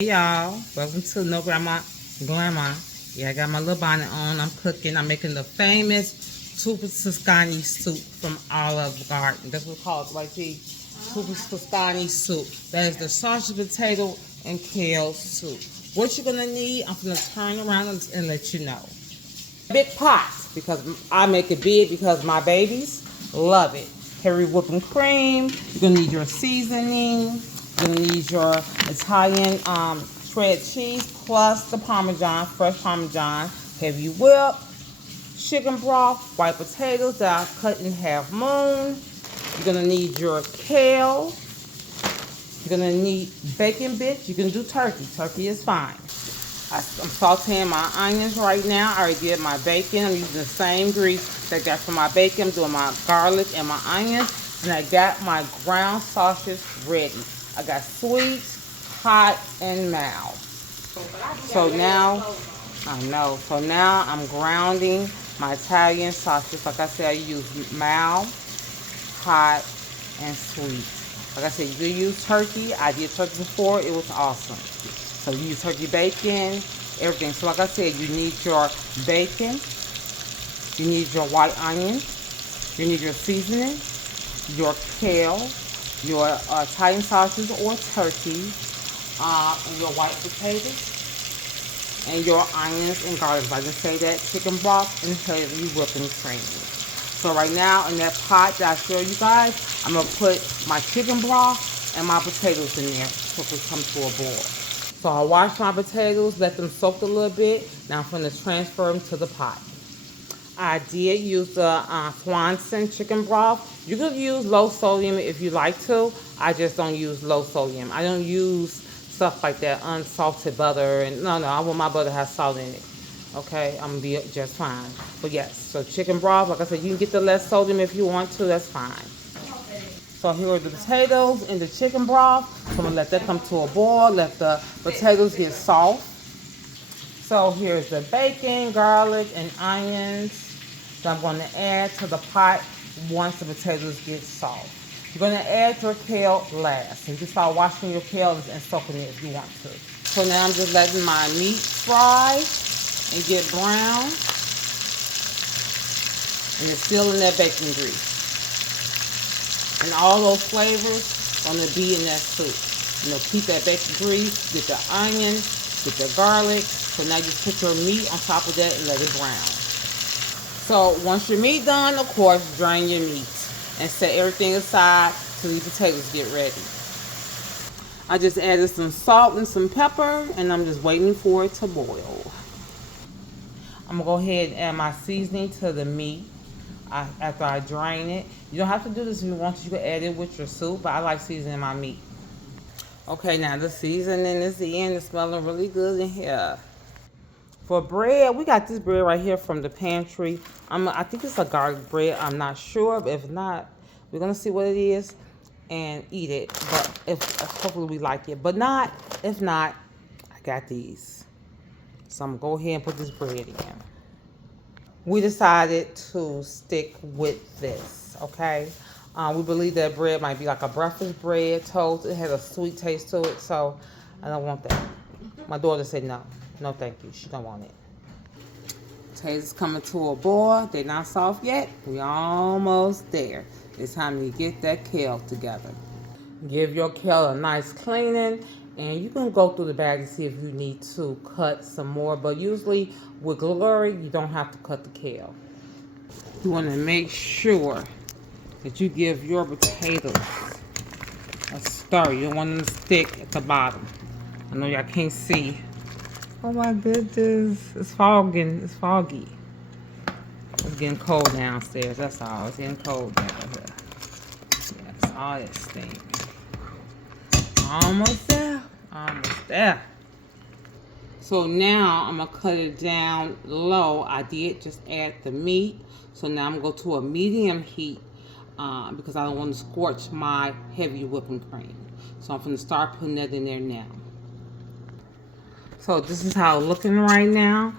Hey y'all, welcome to No Grandma Grandma. Yeah, I got my little bonnet on. I'm cooking. I'm making the famous Toscana soup from Olive Garden. That's what it's called, right, T? Toscana soup. That is the sausage, potato, and kale soup. What you're gonna need, I'm gonna turn around and let you know. Big pot, because I make it big because my babies love it. Heavy whipping cream. You're gonna need your seasoning. You're gonna need your Italian shredded cheese plus the Parmesan, fresh Parmesan, heavy whip, chicken broth, white potatoes that I cut in half moon. You're gonna need your kale. You're gonna need bacon bits. You can do turkey. Turkey is fine. I'm sauteing my onions right now. I already did my bacon. I'm using the same grease that I got for my bacon. I'm doing my garlic and my onions. And I got my ground sausage ready. I got sweet, hot, and mild. So now, I know. So now I'm grounding my Italian sausage. Like I said, I use mild, hot, and sweet. Like I said, you can use turkey. I did turkey before. It was awesome. So you use turkey bacon, everything. So like I said, you need your bacon, you need your white onion, you need your seasoning, your kale, your Italian sausage or turkey, and your white potatoes, and your onions and garlic. Like I just say that, chicken broth and heavy whipping cream. So right now in that pot that I showed you guys, I'm gonna put my chicken broth and my potatoes in there so it comes to a boil. So I washed my potatoes, let them soak a little bit. Now I'm going to transfer them to the pot. I did use the Swanson chicken broth. You could use low sodium if you like to. I just don't use low sodium. I don't use stuff like that, unsalted butter. And no, I want my butter to have salt in it. Okay, I'm going to be just fine. But yes, so chicken broth, like I said, you can get the less sodium if you want to. That's fine. So here are the potatoes and the chicken broth. So I'm going to let that come to a boil. Let the potatoes get soft. So here's the bacon, garlic, and onions that I'm going to add to the pot once the potatoes get soft. You're going to add your kale last. And just start washing your kale and soaking it if you want to. So now I'm just letting my meat fry and get brown. And it's still in that bacon grease. And all those flavors are going to be in that soup. You know, keep that bacon grease, get the onion, get the garlic. So now you put your meat on top of that and let it brown. So once your meat done, of course, drain your meat and set everything aside till the potatoes get ready. I just added some salt and some pepper and I'm just waiting for it to boil. I'm going to go ahead and add my seasoning to the meat. After I drain it. You don't have to do this if you want to. You can add it with your soup, but I like seasoning my meat. Okay, now the seasoning is in. It's smelling really good in here. For bread, we got this bread right here from the pantry. I think it's a garlic bread. I'm not sure, but if not, we're gonna see what it is and eat it. But hopefully we like it. But if not, I got these. So I'm gonna go ahead and put this bread in. We decided to stick with this, okay? We believe that bread might be like a breakfast bread, toast. It has a sweet taste to it, so I don't want that. My daughter said no. No, thank you. She don't want it. Potatoes coming to a boil. They're not soft yet. We almost there. It's time to get that kale together. Give your kale a nice cleaning. And you can go through the bag and see if you need to cut some more. But usually with Glory, you don't have to cut the kale. You want to make sure that you give your potatoes a stir. You don't want them to stick at the bottom. I know y'all can't see. Oh my goodness. It's fogging. It's foggy. It's getting cold downstairs. That's all. It's getting cold down here. Yes, all that stink. Almost there. Almost there. So now I'm going to cut it down low. I did just add the meat. So now I'm going to go to a medium heat because I don't want to scorch my heavy whipping cream. So I'm going to start putting that in there now. So this is how it's looking right now.